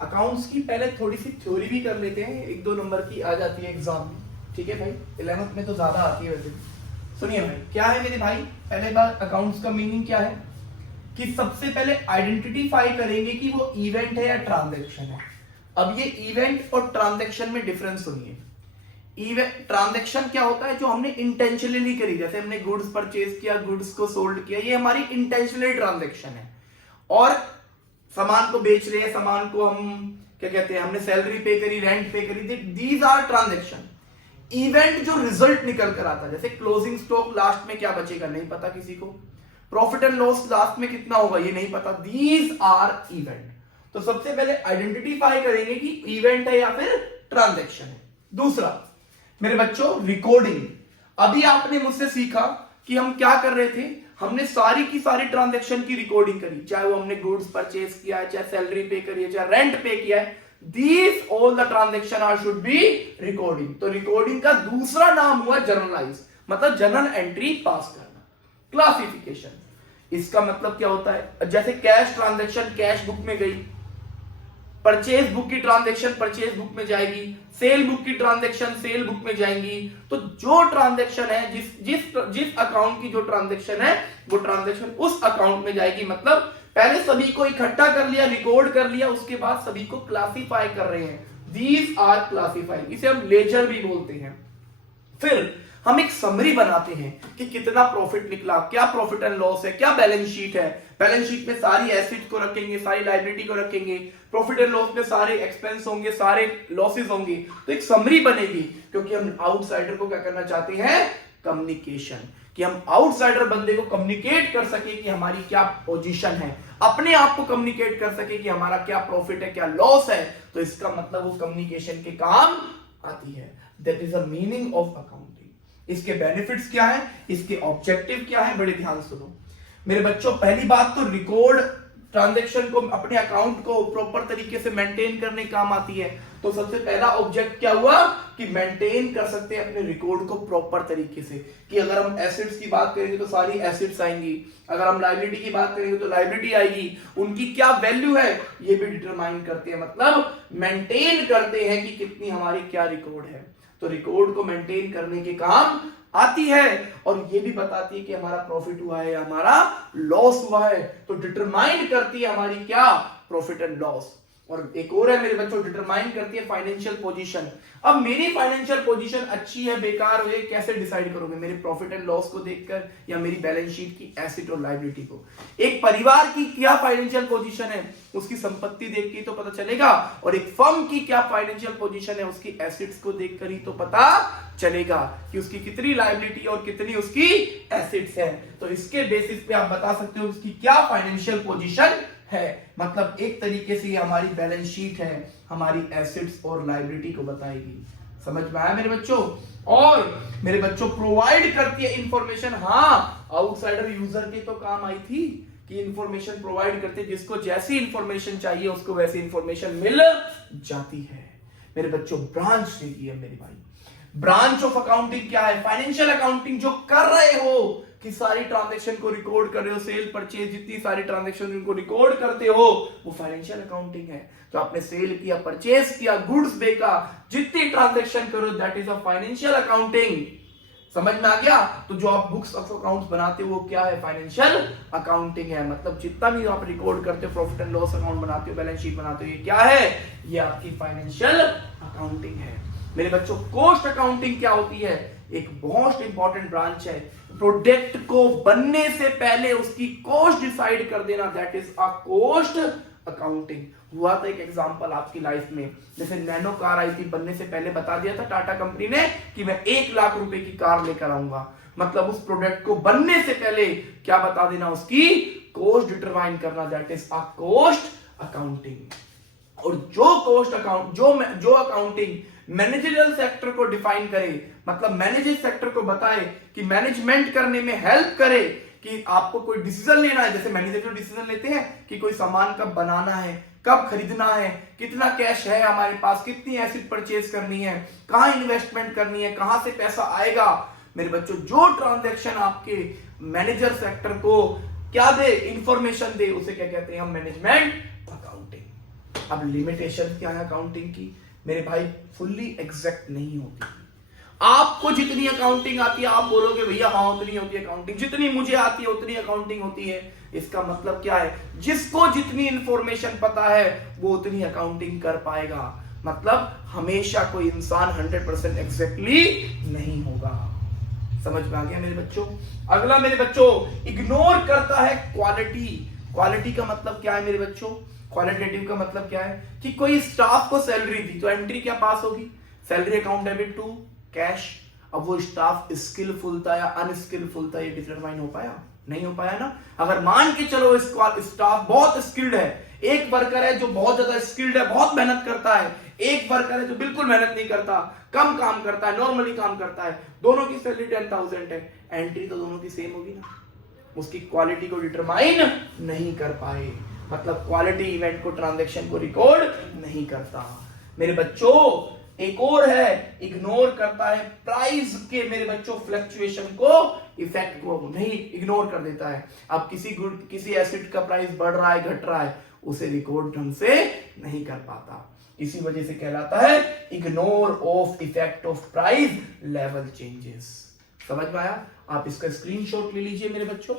Accounts की पहले थोड़ी सी थ्योरी भी कर लेते हैं, 1-2 नंबर की आ जाती है एग्जाम में, ठीक है भाई, 11th में तो ज्यादा आती है वैसे। सुनिए भाई, क्या है मेरे भाई, पहले बार अकाउंट्स का मीनिंग क्या है कि सबसे पहले आइडेंटिफाई करेंगे कि वो इवेंट है या ट्रांजैक्शन है। अब ये इवेंट और ट्रांजैक्शन में डिफरेंस सुनिए। इवेंट ट्रांजैक्शन क्या होता है, जो हमने इंटेंशनली करी, जैसे हमने गुड्स परचेज किया, गुड्स को सोल्ड किया, ये हमारी इंटेंशनली ट्रांजैक्शन है। और सामान को बेच रहे हैं, सामान को हम क्या कहते हैं, हमने सैलरी पे करी, रेंट पे करी, दीज आर ट्रांजैक्शन। इवेंट जो रिजल्ट निकल कर आता है, जैसे क्लोजिंग स्टॉक लास्ट में क्या बचेगा नहीं पता किसी को, प्रॉफिट एंड लॉस लास्ट में कितना होगा ये नहीं पता, दीज आर इवेंट। तो सबसे पहले आइडेंटिफाई करेंगे कि इवेंट है या फिर ट्रांजैक्शन है। दूसरा मेरे बच्चों, रिकॉर्डिंग। अभी आपने मुझसे सीखा कि हम क्या कर रहे थे, हमने सारी की सारी ट्रांजैक्शन की रिकॉर्डिंग करी, चाहे वो हमने गुड्स परचेज किया है, चाहे सैलरी पे करी है, चाहे रेंट पे किया है, these all the transaction are should be recording. तो रिकॉर्डिंग का दूसरा नाम हुआ जर्नलाइज, मतलब जर्नल एंट्री पास करना। क्लासिफिकेशन, इसका मतलब क्या होता है, जैसे कैश ट्रांजैक्शन कैश बुक में गई, परचेज बुक की ट्रांजैक्शन परचेज बुक में जाएगी, सेल बुक की ट्रांजैक्शन सेल बुक में जाएंगी। तो जो ट्रांजैक्शन है, जिस अकाउंट की जो ट्रांजैक्शन है, वो ट्रांजैक्शन उस अकाउंट में जाएगी। मतलब पहले सभी को इकट्ठा कर लिया, रिकॉर्ड कर लिया, उसके बाद सभी को क्लासिफाई कर रहे हैं, दीज आर क्लासिफाइड, इसे हम लेजर भी बोलते हैं। फिर हम एक समरी बनाते हैं कि कितना प्रॉफिट निकला, क्या प्रॉफिट एंड लॉस है, क्या बैलेंस शीट है। बैलेंस शीट में सारी एसेट को रखेंगे, सारी लायबिलिटी को रखेंगे, प्रॉफिट एंड लॉस में सारे एक्सपेंस होंगे, सारे लॉसेस होंगे। तो एक समरी बनेगी, क्योंकि हम आउटसाइडर को क्या करना चाहते हैं, कम्युनिकेशन, कि हम आउटसाइडर बंदे को कम्युनिकेट कर सके कि हमारी क्या पोजीशन है, अपने आप को कम्युनिकेट कर सके कि हमारा क्या प्रॉफिट है, क्या लॉस है। तो इसका मतलब वो कम्युनिकेशन के काम आती है। That is the meaning of accounting. इसके बेनिफिट्स क्या है, इसके ऑब्जेक्टिव क्या है, बड़े ध्यान सुनो मेरे बच्चों। पहली बात तो रिकॉर्ड ट्रांजैक्शन को, अपने अकाउंट को प्रॉपर तरीके से मेंटेन करने काम आती है। तो सबसे पहला ऑब्जेक्ट क्या हुआ कि मेंटेन कर सकते हैं अपने रिकॉर्ड को प्रॉपर तरीके से, कि अगर हम एसेट्स की बात करेंगे तो सारी एसेट्स आएंगी, अगर हम लायबिलिटी की बात करेंगे तो लायबिलिटी आएगी, उनकी क्या वैल्यू है ये भी डिटरमाइन करते हैं, मतलब मेंटेन करते हैं कि कितनी हमारी क्या रिकॉर्ड है। तो रिकॉर्ड को मेंटेन करने के काम आती है, और ये भी बताती है कि हमारा प्रॉफिट हुआ है या हमारा लॉस हुआ है। तो डिटरमाइन करती है हमारी क्या, प्रॉफिट एंड लॉस। और एक और है मेरे बच्चों, डिटरमाइन करती है फाइनेंशियल पोजीशन। अब मेरी फाइनेंशियल पोजीशन अच्छी है बेकार है कैसे डिसाइड करोगे, मेरे प्रॉफिट एंड लॉस को देखकर या मेरी बैलेंस शीट की एसेट और लायबिलिटी को। एक परिवार की क्या फाइनेंशियल पोजीशन है, उसकी संपत्ति देख के तो पता चलेगा, और एक फर्म की क्या फाइनेंशियल पोजीशन है, उसकी एसेट्स को देखकर ही तो पता चलेगा कि उसकी कितनी लायबिलिटी और कितनी उसकी एसेट्स है। तो इसके बेसिस पे आप बता सकते हो उसकी क्या फाइनेंशियल पोजीशन है। मतलब एक तरीके से ये हमारी बैलेंस शीट है, हमारी एसेट्स और लायबिलिटी को बताएगी। समझ में आया मेरे बच्चों। और मेरे बच्चों प्रोवाइड करती है इंफॉर्मेशन। हाँ, आउटसाइडर यूजर के तो काम आई थी कि इंफॉर्मेशन प्रोवाइड करते, जिसको जैसी इंफॉर्मेशन चाहिए उसको वैसी इंफॉर्मेशन मिल जाती है। मेरे बच्चों ब्रांच देखिए मेरे भाई, ब्रांच ऑफ अकाउंटिंग क्या है, फाइनेंशियल अकाउंटिंग जो कर रहे हो कि सारी ट्रांजैक्शन को रिकॉर्ड कर रहे हो, सेल परचेज जितनी सारी ट्रांजैक्शन उनको रिकॉर्ड करते हो, वो फाइनेंशियल अकाउंटिंग है। तो आपने सेल किया, परचेज किया, गुड्स बेचा, जितनी ट्रांजैक्शन करो that is a financial accounting. समझ में आ गया। तो जो आप बुक्स ऑफ अकाउंट्स बनाते हो वो क्या है, फाइनेंशियल अकाउंटिंग है। मतलब जितना भी आप रिकॉर्ड करते हो, प्रॉफिट एंड लॉस अकाउंट बनाते हो, बैलेंस शीट बनाते हो, ये क्या है, ये आपकी फाइनेंशियल अकाउंटिंग है। मेरे बच्चों कॉस्ट अकाउंटिंग क्या होती है, एक मोस्ट इंपॉर्टेंट ब्रांच है। प्रोडक्ट को बनने से पहले उसकी कॉस्ट डिसाइड कर देना, that is a cost accounting. हुआ था एक एग्जांपल आपकी लाइफ में, जैसे नैनो कार आई थी, बनने से पहले बता दिया था टाटा कंपनी ने कि मैं 1 लाख रुपए की कार लेकर आऊंगा। मतलब उस प्रोडक्ट को बनने से पहले क्या बता देना, उसकी कॉस्ट डिटरमाइन करना, that is a cost accounting. और जो कॉस्ट अकाउंट जो अकाउंटिंग मैनेजरियल सेक्टर को डिफाइन करे, मतलब मैनेजर सेक्टर को बताए कि मैनेजमेंट करने में हेल्प करे, कि आपको कोई डिसीजन लेना है, जैसे मैनेजर जो डिसीजन लेते हैं कि कोई सामान कब बनाना है, कब खरीदना है, कितना कैश है हमारे पास, कितनी एसेट परचेज करनी है, कहां इन्वेस्टमेंट करनी है, कहां से पैसा आएगा। मेरे बच्चों जो ट्रांजैक्शन आपके मैनेजर सेक्टर को क्या दे, इंफॉर्मेशन दे, उसे क्या कहते हैं हम, मैनेजमेंट अकाउंटिंग। अब लिमिटेशन क्या है अकाउंटिंग की मेरे भाई, फुल्ली एग्जैक्ट नहीं होती। आपको जितनी अकाउंटिंग आती है आप बोलोगे भैया हाँ उतनी होती है अकाउंटिंग, जितनी मुझे आती है उतनी अकाउंटिंग होती है। इसका मतलब क्या है, जिसको जितनी इंफॉर्मेशन पता है वो उतनी अकाउंटिंग कर पाएगा। मतलब हमेशा कोई इंसान 100% एग्जैक्टली नहीं होगा। समझ में आ गया मेरे बच्चों। अगला मेरे बच्चों, इग्नोर करता है क्वालिटी। क्वालिटी का मतलब क्या है मेरे बच्चों, क्वालिटेटिव का मतलब क्या है कि कोई स्टाफ को सैलरी दी तो एंट्री क्या पास होगी, salary account debit to cash. अब वो स्टाफ स्किलफुल था या अनस्किलफुल था ये डिटरमाइन हो पाया, नहीं हो पाया ना। अगर मान के चलो स्टाफ बहुत स्किल्ड है, एक वर्कर है जो बहुत ज्यादा स्किल्ड है, बहुत मेहनत करता है, एक वर्कर है जो बिल्कुल मेहनत नहीं करता, कम काम करता है, नॉर्मली काम करता है, दोनों की सैलरी 10,000 है, एंट्री तो दोनों की सेम होगी ना। उसकी क्वालिटी को डिटरमाइन नहीं कर पाए, मतलब क्वालिटी इवेंट को, ट्रांजैक्शन को रिकॉर्ड नहीं करता। मेरे बच्चों एक और है, इग्नोर करता है प्राइस के मेरे बच्चों फ्लक्चुएशन को, इफेक्ट को नहीं, इग्नोर कर देता है। अब किसी एसेट का प्राइस बढ़ रहा है घट रहा है, उसे रिकॉर्ड ढंग से नहीं कर पाता, इसी वजह से कहलाता है ignore of effect of price level changes. समझ में आया? आप इसका स्क्रीनशॉट ले लीजिए मेरे बच्चों।